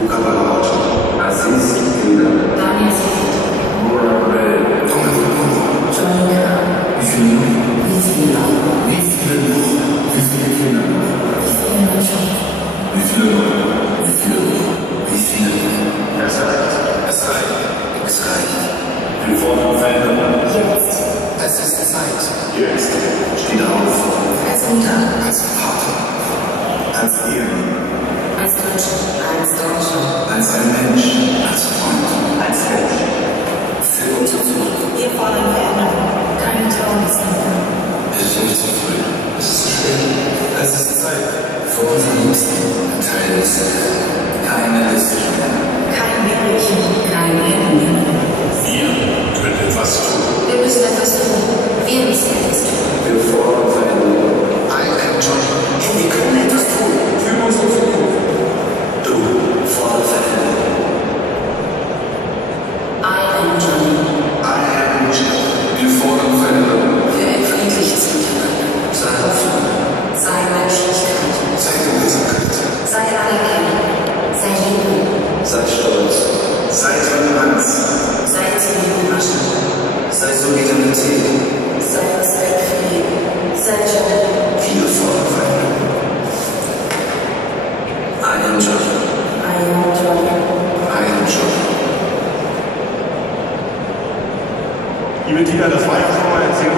Luca Balaut, Aziz Hilda, Daniel Siegfried, Nora Bell, Thomas Bruno, Johnny Kahn, wie viele noch? wie viele noch? Wie viele noch? Wie viele Kinder noch? Wie viele Mannschaften? Wie viele noch? Wie viele noch? Wie viele noch? Es reicht. Es reicht. Es reicht. Wir fordern Veränderung. Jetzt. Es ist Zeit. Jetzt. Steh auf. Als Mutter. Als Vater. Als Ehemann. Als Deutsche. Als Deutsche. Als ein Mensch. Als Freund. Als Held. Für unser Zurück. Wir fordern Veränderung. Keine Traumliste mehr. Es ist nicht zu früh. Es ist zu spät. Es ist Zeit. Für unsere Liebsten. Teil des Keine Liste mehr. Kein Wehrchen. Kein Enden. Wir können etwas tun. Wir müssen etwas tun. Wir müssen etwas tun. Wir fordern Veränderung. I am Johnny. Wir können etwas tun. Für unsere Zukunft. Du forderst Veränderung. I am Johnny. I am Johnny. Wir fordern Veränderung. Für ein friedliches Miteinander. Sei Hoffnung. Sei Menschlichkeit. Sei Gemeinsamkeit. Sei Anerkennung. Sei Liebe. Sei Stolz. Sei Toleranz. Sei Zivilcourage. Sei Solidarität. Sei Respekt für Leben. Sei Joy. Wir fordern Veränderung. I am Johnny. I am Joy. I am Johnny. Die Mitglieder, das war ja schon mal erzählt,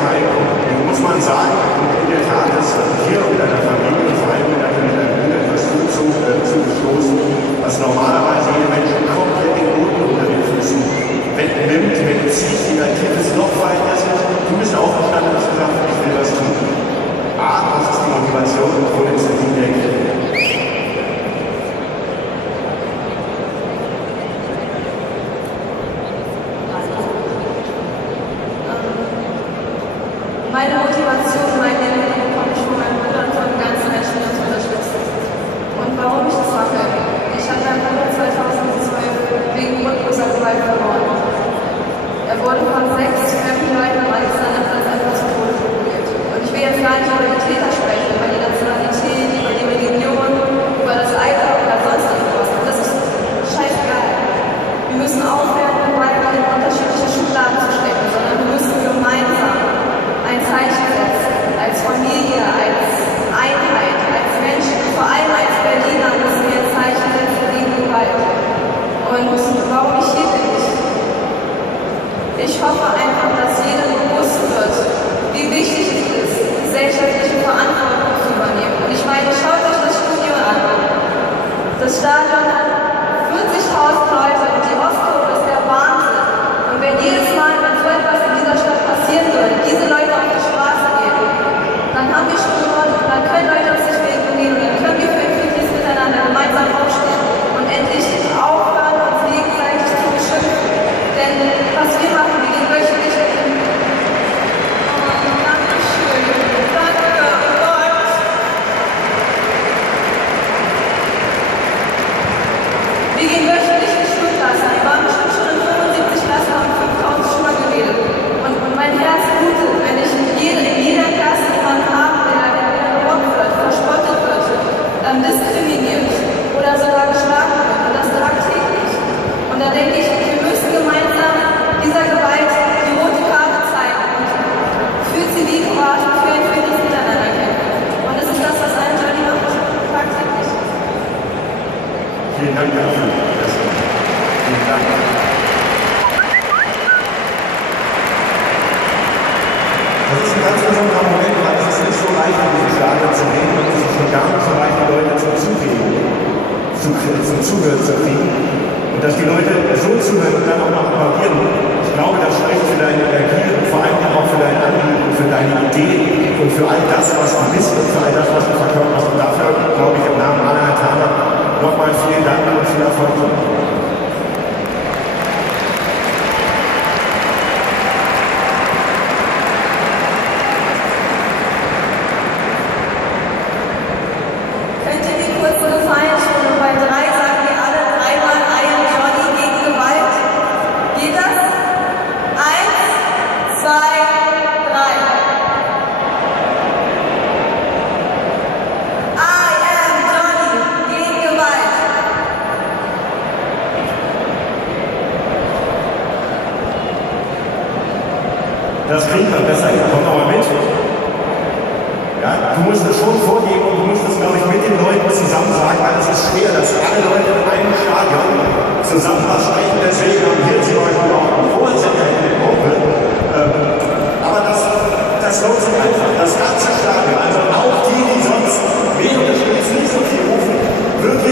muss man sagen, in der Tat ist hier und deiner Familie, vor allem in der Familie, etwas zugestoßen, was normalerweise jeder Mensch komplett den Boden unter den Füßen wegnimmt, wegzieht, die dein Kind ist noch weiter ist. Du bist aufgestanden und hast gesagt, ich will was tun. A, das ist die Motivation und wo ist der Weg? Meine Motivation, mein Leben bekomme ich von meinem Bruder und von ganzen Menschen, die uns unterstützen. Und warum ich das mache? Ich habe meinen Bruder 2012 wegen grundloser Gewalt verloren. Er wurde von 6 fremden Leuten am Alexanderplatz einfach zu Tode verprügelt. Und ich will jetzt gar nicht über die Täter sprechen, über die Nationalität, über die Religion, über das Alter oder sonst irgendwas. Das ist scheißegal. Wir müssen aufhören, Gewalt in unterschiedliche Schubladen zu stecken, sondern wir müssen gemeinsam ein Zeichen setzen, als Familie, als Einheit, als Menschen, vor allem als Berliner müssen wir ein Zeichen setzen gegen Gewalt. Und warum ich hier bin, ich hoffe einfach, dass jedem bewusst wird, wie wichtig es ist, gesellschaftliche Verantwortung zu übernehmen. Und ich meine, schaut euch das Studio an. Das Stadion hat 40.000 Leute und die Ostkurve ist der Wahnsinn. Und wenn jedes Mal, wenn so etwas in dieser Stadt passieren würde, diese Leute auf die Straße gehen, dann haben wir schon gewonnen. Dann können Leute auf sich regulieren. Dann können wir für ein friedliches Miteinander gemeinsam aufstehen und endlich aufhören, uns gegenseitig zu beschimpfen. Denn was wir machen, wir gehen wöchentlich in. Oh, Dankeschön. Danke, Gott. Wir gehen wöchentlich in Schulklassen. Wir waren bestimmt schon in 75 Klassen, haben 5000 Schüler geredet. Und mein Herz blutet, wenn ich in jeder Klasse jemanden habe, der gemobbt wird, verspottet wird, diskriminiert oder sogar geschlagen wird. Und das tagtäglich. Und da denke ich, wir müssen gemeinsam dieser Gewalt die rote Karte zeigen und für Zivilcourage und für ein friedliches Miteinander kämpfen. Und das ist das, was ein Johnny macht, tagtäglich. Vielen Dank dafür. Vielen Dank. Das ist ein ganz besonderer Moment, weil es ist nicht so leicht, in diesem Stadion zu reden und es ist schon gar nicht so leicht, die Leute zum Zuhören zu kriegen. Und dass die Leute so zuhören und dann auch noch applaudieren, ich glaube, das spricht für deine Energie und vor allem auch für dein Anliegen und für deine Idee und für all das, was du bist und für all das, was du verkörperst. Und dafür, glaube ich, im Namen aller Herr Thaler nochmal vielen Dank und viel Erfolg. Könnt ihr mir kurz einen Gefallen tun und bei 3 sagen wir alle 3-mal I am Johnny gegen Gewalt? Geht das? 1, 2, 3. I am Johnny gegen Gewalt. Das kriegen wir besser hin. Komm doch mal mit. Ja, du musst es schon vorgeben und du musst es, glaube ich, mit den Leuten zusammen sagen, weil es ist schwer, dass alle Leute in einem Stadion zusammen was sprechen. Deswegen haben wir zum Beispiel auch einen Vorsitzenden in der Gruppe. Aber das lohnt sich einfach. Das ganze Stadion, also auch die sonst während des Spiels nicht so viel rufen, wirklich